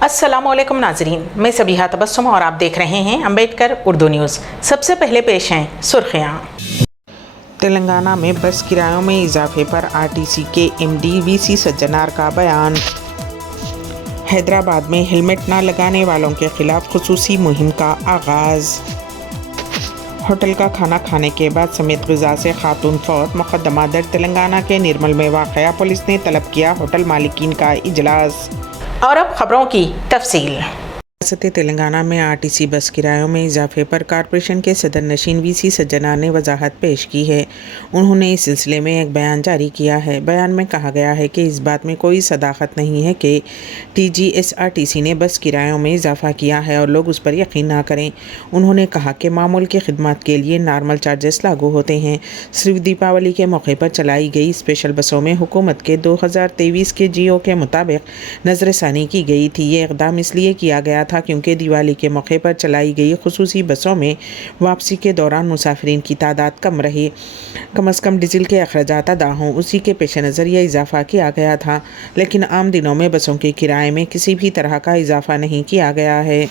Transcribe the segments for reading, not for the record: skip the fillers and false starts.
अस्सलामुअलैकुम नाजरीन, मैं सबीहा तबस्सुम और आप देख रहे हैं अम्बेडकर उर्दू न्यूज़। सबसे पहले पेश हैं सुर्खियाँ। तेलंगाना में बस किरायों में इजाफे पर आरटीसी के एमडी वीसी सज्जनार का बयान। हैदराबाद में हेलमेट न लगाने वालों के खिलाफ खुसूसी मुहिम का आगाज़। होटल का खाना खाने के बाद समेत ग़िज़ा से खातून फौत, मुक़दमा दर्ज। तेलंगाना के निर्मल में वाक़या, पुलिस ने तलब किया होटल मालिकीन का इजलास। और अब खबरों की तफसील। रियासत तेलंगाना में आरटीसी बस किरायों में इजाफे पर कॉरपोरेशन के सदर नशीन वीसी सज्जनार ने वजाहत पेश की है। उन्होंने इस सिलसिले में एक बयान जारी किया है। बयान में कहा गया है कि इस बात में कोई सदाकत नहीं है कि TGSRTC ने बस किरायों में इजाफा किया है और लोग उस पर यकीन ना करें। उन्होंने कहा कि मामूल की खिदमत के लिए नॉर्मल चार्जेस लागू होते हैं। सिर्फ दीपावली के मौके पर चलाई गई स्पेशल बसों में हुकूमत के 2023 के GO के मुताबिक नजरसानी की गई थी। ये इक़दाम इसलिए किया गया था क्योंकि दिवाली के मौके पर चलाई गई खुसूसी बसों में वापसी के दौरान मुसाफिरीन की तादाद कम रही। कम से कम डीजल के अखराजात अदा हों, उसी के पेश नज़र यह इजाफा किया गया था। लेकिन आम दिनों में बसों के किराए में किसी भी तरह का इजाफा नहीं किया गया है।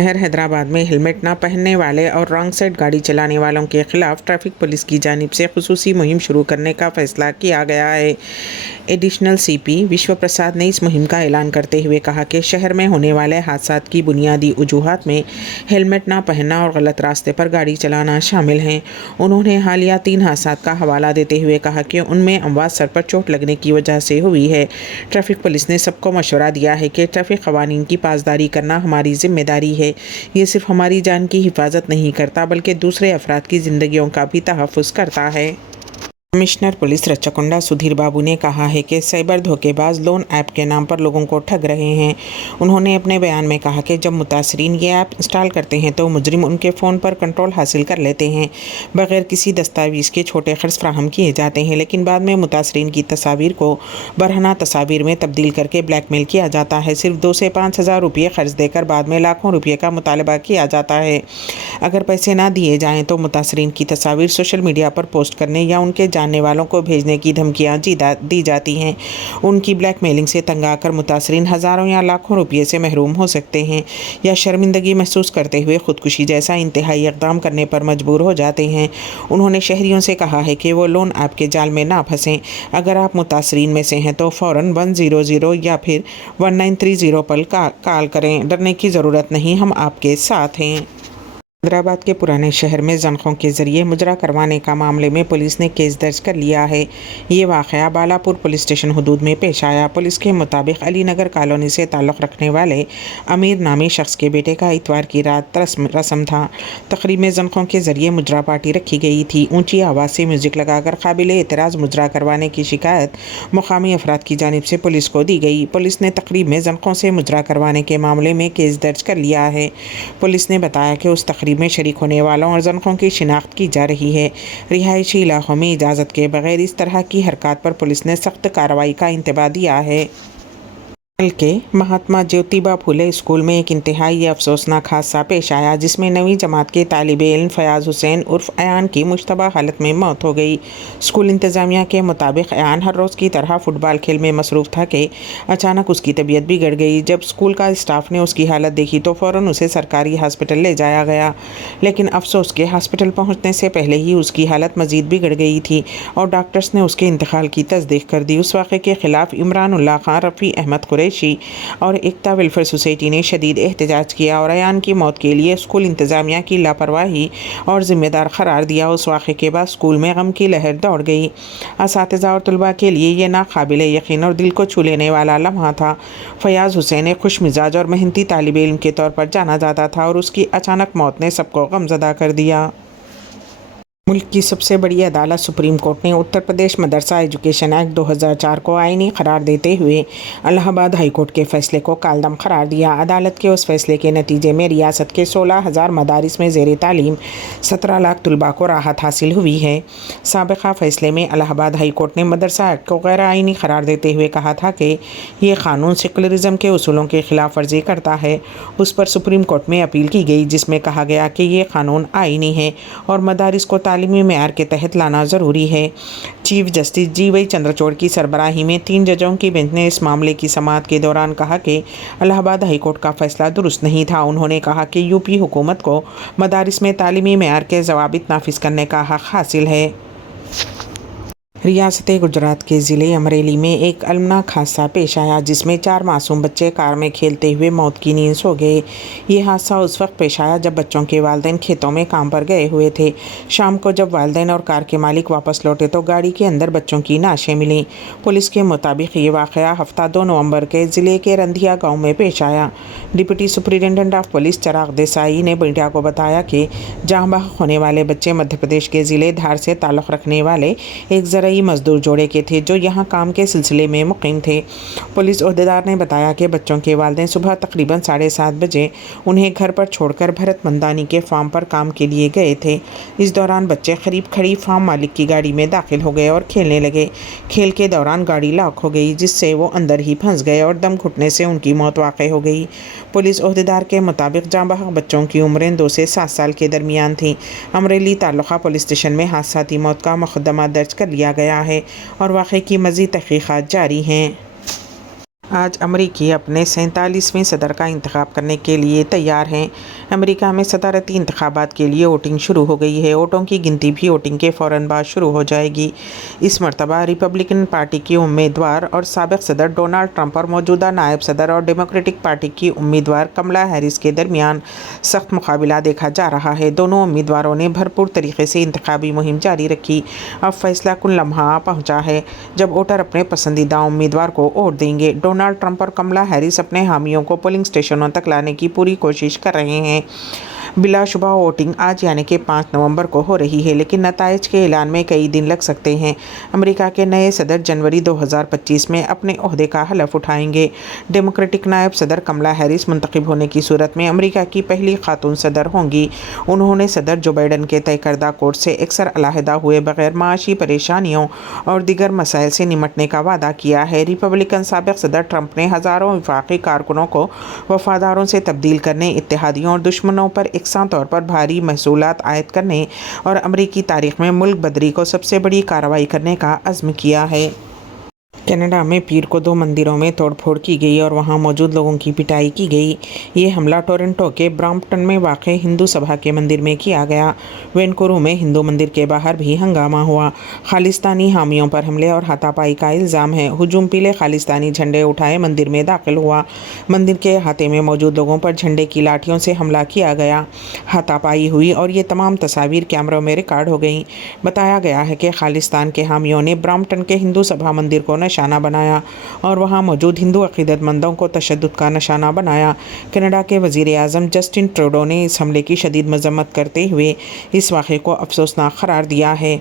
शहर हैदराबाद में हेलमेट न पहनने वाले और रॉन्ग साइड गाड़ी चलाने वालों के खिलाफ ट्रैफिक पुलिस की जानिब से खुसूसी मुहिम शुरू करने का फैसला किया गया है। एडिशनल CP विश्व प्रसाद ने इस मुहिम का ऐलान करते हुए कहा कि शहर में होने वाले हादसात की बुनियादी वजूहात में हेलमेट न पहनना और गलत रास्ते पर गाड़ी चलाना शामिल हैं। उन्होंने हालिया 3 हादसात का हवाला देते हुए कहा कि उनमें अमवात सर पर चोट लगने की वजह से हुई है। ट्रैफिक पुलिस ने सबको मशवरा दिया है कि ट्रैफिक कवानीन की पासदारी करना हमारी जिम्मेदारी है। ये सिर्फ हमारी जान की हिफाजत नहीं करता बल्कि दूसरे अफराद की ज़िंदगियों का भी तहफ़्फ़ुज़ करता है। कमिश्नर पुलिस रचकुंडा सुधीर बाबू ने कहा है कि साइबर धोखेबाज लोन ऐप के नाम पर लोगों को ठग रहे हैं। उन्होंने अपने बयान में कहा कि जब मुतासरीन ये ऐप इंस्टॉल करते हैं तो मुजरिम उनके फ़ोन पर कंट्रोल हासिल कर लेते हैं। बग़ैर किसी दस्तावेज़ के छोटे खर्च फ्राहम किए जाते हैं, लेकिन बाद में मुतासरीन की तस्वीर को बरहना तस्वीर में तब्दील करके ब्लैकमेल किया जाता है। सिर्फ 2 से 5 हज़ार रुपये ख़र्च देकर बाद में लाखों रुपये का मुतालबा किया जाता है। अगर पैसे ना दिए जाएँ तो मुतासरीन की तस्वीर सोशल मीडिया पर पोस्ट करने या उनके जानने वालों को भेजने की धमकियां दी जाती हैं। उनकी ब्लैकमेलिंग से तंग आकर मुतासरीन हज़ारों या लाखों रुपये से महरूम हो सकते हैं या शर्मिंदगी महसूस करते हुए ख़ुदकुशी जैसा इंतहाई इक़दाम करने पर मजबूर हो जाते हैं। उन्होंने शहरियों से कहा है कि वो लोन ऐप के जाल में ना फंसें। अगर आप मुतासरीन में से हैं तो फ़ौरन 100 या फिर 1930 पर कॉल करें। डरने की ज़रूरत नहीं, हम आपके साथ हैं। हैदराबाद के पुराने शहर में ज़नख़ों के ज़रिए मुजरा करवाने का मामले में पुलिस ने केस दर्ज कर लिया है। ये वाक़या बालापुर पुलिस स्टेशन हदूद में पेश आया। पुलिस के मुताबिक अली नगर कॉलोनी से ताल्लुक़ रखने वाले अमीर नामी शख्स के बेटे का इतवार की रात रस्म था। तकरीब में ज़नख़ों के ज़रिए मुजरा पार्टी रखी गई थी। ऊँची आवाज़ से म्यूज़िक लगाकर काबिल एतराज़ मुजरा करवाने की शिकायत मुकामी अफराद की जानिब से पुलिस को दी गई। पुलिस ने तकरीब में ज़नख़ों से मुजरा करवाने के मामले में केस दर्ज कर लिया है। पुलिस ने बताया कि उस तकरीब में शरीक होने वालों और ज़नख़ों की शिनाख्त की जा रही है। रिहायशी इलाक़ों में इजाज़त के बगैर इस तरह की हरकत पर पुलिस ने सख्त कार्रवाई का इंतबाह दिया है। के महात्मा ज्योतिबा फुले स्कूल में एक इंतहाई अफसोसनाक हादसा पेश आया, जिसमें 9वीं जमात के तालिबे इल्म फयाज़ हुसैन उर्फ अयान की मुश्तबा हालत में मौत हो गई। स्कूल इंतज़ामिया के मुताबिक अयान हर रोज़ की तरह फ़ुटबॉल खेल में मसरूफ़ था कि अचानक उसकी तबीयत बिगड़ गई। जब स्कूल का स्टाफ ने उसकी हालत देखी तो फ़ौरन उसे सरकारी हॉस्पिटल ले जाया गया, लेकिन अफसोस के हॉस्पिटल पहुँचने से पहले ही उसकी हालत मज़ीद बिगड़ गई थी और डॉक्टर्स ने उसके इंतकाल की तस्दीक कर दी। उस वाक़े के ख़िलाफ़ इमरान उल्लाह खान, रफ़ी अहमद कुरैशी और एकता वेलफेयर सोसाइटी ने शदीद एहतजाज किया और अयान की मौत के लिए स्कूल इंतज़ामिया की लापरवाही और ज़िम्मेदार करार दिया। उस वाक़े के बाद स्कूल में गम की लहर दौड़ गई। असातिज़ा और तलबा के लिए ये नाकाबिल यकीन और दिल को छू लेने वाला लम्हा था। फयाज़ हुसैन एक खुश मिजाज और मेहनती तालिब इल्म के तौर पर जाना जाता था और उसकी अचानक मौत ने सबको गमज़दा कर दिया। मुल्क की सबसे बड़ी अदालत सुप्रीम कोर्ट ने उत्तर प्रदेश मदरसा एजुकेशन एक्ट 2004 को आईनी करार देते हुए इलाहाबाद हाई कोर्ट के फैसले को कालदम करार दिया। अदालत के उस फैसले के नतीजे में रियासत के 16,000 मदारिस में ज़ेर तालीम 17 लाख तलबा को राहत हासिल हुई है। साबिक़ा फैसले में इलाहाबाद हाई कोर्ट ने मदरसा एक्ट को गैर आईनी करार देते हुए कहा था कि ये कानून सेकुलरिज़म के उसूलों के ख़िलाफ़ वर्जी करता है। उस पर सुप्रीम कोर्ट में अपील की गई, जिसमें कहा गया कि ये कानून आईनी है और मदारिस को تعلیمی معیار کے تحت لانا ضروری ہے۔ چیف جسٹس جی وائی چندرچوڑ کی سربراہی میں 3 ججوں کی بینچ نے اس معاملے کی سماعت کے دوران کہا کہ الہ آباد ہائی کورٹ کا فیصلہ درست نہیں تھا۔ انہوں نے کہا کہ یو پی حکومت کو مدارس میں تعلیمی معیار کے ضوابط نافذ کرنے کا حق حاصل ہے۔ ریاست گجرات کے ضلع امریلی میں ایک المناک حادثہ پیش آیا جس میں 4 معصوم بچے کار میں کھیلتے ہوئے موت کی نیند سو گئے۔ یہ حادثہ اس وقت پیش آیا جب بچوں کے والدین کھیتوں میں کام پر گئے ہوئے تھے۔ شام کو جب والدین اور کار کے مالک واپس لوٹے تو گاڑی کے اندر بچوں کی نعشیں ملیں۔ پولیس کے مطابق یہ واقعہ ہفتہ 2 نومبر کے ضلع کے رندھیا گاؤں میں پیش آیا۔ ڈپٹی سپرنٹینڈنٹ آف پولیس چراغ دیسائی نے میڈیا کو بتایا کہ جہاں بحق ہونے والے بچے مدھیہ پردیش کے ضلع دھار سے تعلق رکھنے والے ایک زرعی مزدور جوڑے کے تھے جو یہاں کام کے سلسلے میں مقیم تھے۔ پولیس عہدیدار نے بتایا کہ بچوں کے والدین صبح تقریباً 7:30 بجے انہیں گھر پر چھوڑ کر بھرت مندانی کے فارم پر کام کے لیے گئے تھے۔ اس دوران بچے قریب کھڑی فارم مالک کی گاڑی میں داخل ہو گئے اور کھیلنے لگے۔ کھیل کے دوران گاڑی لاک ہو گئی جس سے وہ اندر ہی پھنس گئے اور دم گھٹنے سے ان کی موت واقع ہو گئی۔ پولیس عہدیدار کے مطابق جاں بحق بچوں کی عمریں 2 سے 7 سال کے درمیان تھیں۔ امریلی تعلقہ پولیس اسٹیشن میں حادثاتی موت کا مقدمہ درج کر لیا گیا ہے اور واقعے کی مزید تحقیقات جاری ہیں۔ آج امریکی اپنے 47ویں صدر کا انتخاب کرنے کے لیے تیار ہیں۔ امریکہ میں صدارتی انتخابات کے لیے ووٹنگ شروع ہو گئی ہے۔ ووٹوں کی گنتی بھی ووٹنگ کے فوراً بعد شروع ہو جائے گی۔ اس مرتبہ ریپبلکن پارٹی کی امیدوار اور سابق صدر ڈونلڈ ٹرمپ اور موجودہ نائب صدر اور ڈیموکریٹک پارٹی کی امیدوار کملا ہیرس کے درمیان سخت مقابلہ دیکھا جا رہا ہے۔ دونوں امیدواروں نے بھرپور طریقے سے انتخابی مہم جاری رکھی۔ اب فیصلہ کن لمحہ آ پہنچا ہے جب ووٹر اپنے پسندیدہ امیدوار کو ووٹ دیں گے۔ ڈونلڈ ٹرمپ اور کملا ہیرس اپنے حامیوں کو پولنگ اسٹیشنوں تک لانے کی پوری کوشش کر رہے ہیں۔ بلا شبہ ووٹنگ آج یعنی کہ 5 نومبر کو ہو رہی ہے لیکن نتائج کے اعلان میں کئی دن لگ سکتے ہیں۔ امریکہ کے نئے صدر جنوری 2025 میں اپنے عہدے کا حلف اٹھائیں گے۔ ڈیموکریٹک نائب صدر کملا ہیرس منتخب ہونے کی صورت میں امریکہ کی پہلی خاتون صدر ہوں گی۔ انہوں نے صدر جو بائیڈن کے طے کردہ کورس سے اکثر علیحدہ ہوئے بغیر معاشی پریشانیوں اور دیگر مسائل سے نمٹنے کا وعدہ کیا ہے۔ ریپبلکن سابق صدر ٹرمپ نے ہزاروں وفاقی کارکنوں کو وفاداروں سے تبدیل کرنے، اتحادیوں اور دشمنوں پر یکساں طور پر بھاری محصولات عائد کرنے اور امریکی تاریخ میں ملک بدری کو سب سے بڑی کارروائی کرنے کا عزم کیا ہے۔ کینیڈا میں پیر کو 2 مندروں میں توڑ پھوڑ کی گئی اور وہاں موجود لوگوں کی پٹائی کی گئی۔ یہ حملہ ٹورنٹو کے برامپٹن میں واقع ہندو سبھا کے مندر میں کیا گیا۔ وینکورو میں ہندو مندر کے باہر بھی ہنگامہ ہوا۔ خالصتانی حامیوں پر حملے اور ہاتھا پائی کا الزام ہے۔ ہجوم پیلے خالصتانی جھنڈے اٹھائے مندر میں داخل ہوا۔ مندر کے احاطے میں موجود لوگوں پر جھنڈے کی لاٹھیوں سے حملہ کیا گیا۔ ہاتھا پائی ہوئی اور یہ تمام تصاویر کیمروں میں ریکارڈ ہو گئیں۔ بتایا گیا ہے کہ خالصتان کے حامیوں نے برامپٹن کے ہندو سبھا مندر کو نشانہ بنایا اور وہاں موجود ہندو عقیدت مندوں کو تشدد کا نشانہ بنایا۔ کینیڈا کے وزیر اعظم جسٹن ٹروڈو نے اس حملے کی شدید مذمت کرتے ہوئے اس واقعے کو افسوسناک قرار دیا ہے۔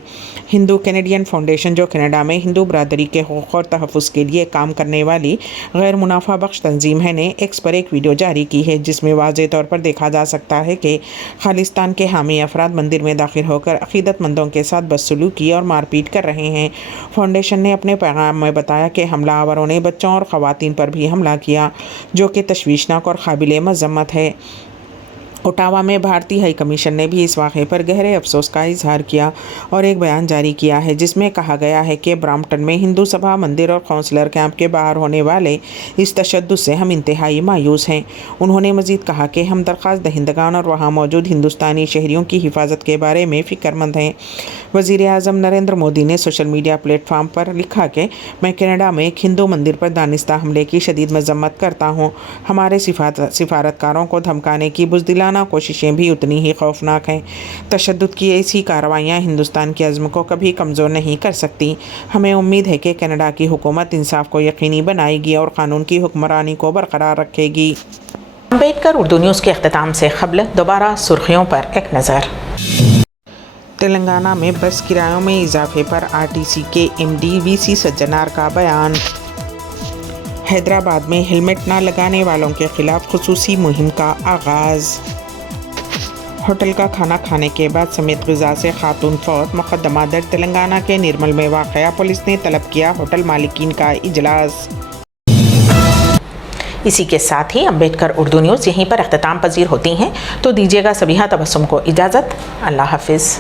ہندو کینیڈین فاؤنڈیشن جو کینیڈا میں ہندو برادری کے حقوق اور تحفظ کے لیے کام کرنے والی غیر منافع بخش تنظیم ہے نے ایکس پر ایک ویڈیو جاری کی ہے جس میں واضح طور پر دیکھا جا سکتا ہے کہ خالصتان کے حامی افراد مندر میں داخل ہو کر عقیدت مندوں کے ساتھ بدسلوکی اور مار پیٹ کر رہے ہیں۔ فاؤنڈیشن نے اپنے پیغام میں بتایا کہ حملہ آوروں نے بچوں اور خواتین پر بھی حملہ کیا جو کہ تشویشناک اور قابل مذمت ہے۔ اوٹاوا میں بھارتی ہائی کمیشن نے بھی اس واقعے پر گہرے افسوس کا اظہار کیا اور ایک بیان جاری کیا ہے جس میں کہا گیا ہے کہ برامپٹن میں ہندو سبھا مندر اور کونسلر کیمپ کے باہر ہونے والے اس تشدد سے ہم انتہائی مایوس ہیں۔ انہوں نے مزید کہا کہ ہم درخواست دہندگان اور وہاں موجود ہندوستانی شہریوں کی حفاظت کے بارے میں فکر مند ہیں۔ وزیر اعظم نریندر مودی نے سوشل میڈیا پلیٹ فارم پر لکھا کہ میں کینیڈا میں ایک ہندو مندر پر دانستہ حملے کی شدید مذمت کرتا ہوں۔ ہمارے سفارتکاروں کو دھمکانے کی بزدلانہ کوششیں بھی اتنی ہی خوفناک ہیں۔ تشدد کی ایسی کارروائیاں ہندوستان کے عزم کو کبھی کمزور نہیں کر سکتی۔ ہمیں امید ہے کہ کینیڈا کی حکومت انصاف کو یقینی بنائے گی اور قانون کی حکمرانی کو برقرار رکھے گی۔ امبیڈکر اردو نیوز کے اختتام سے قبل دوبارہ سرخیوں پر ایک نظر۔ تلنگانہ میں بس کرایوں میں اضافے پر RTC کے MD VC سجنار کا بیان۔ حیدرآباد میں ہیلمٹ نہ لگانے والوں کے خلاف خصوصی مہم کا آغاز۔ ہوٹل کا کھانا کھانے کے بعد سمیت غذا سے خاتون فوت، مقدمہ درج۔ تلنگانہ کے نرمل میں واقع، پولیس نے طلب کیا ہوٹل مالکین کا اجلاس۔ اسی کے ساتھ ہی امبیڈکر اردو نیوز یہیں پر اختتام پذیر ہوتی ہیں، تو دیجیے گا سبیحہ تبسم کو اجازت۔ اللہ حافظ۔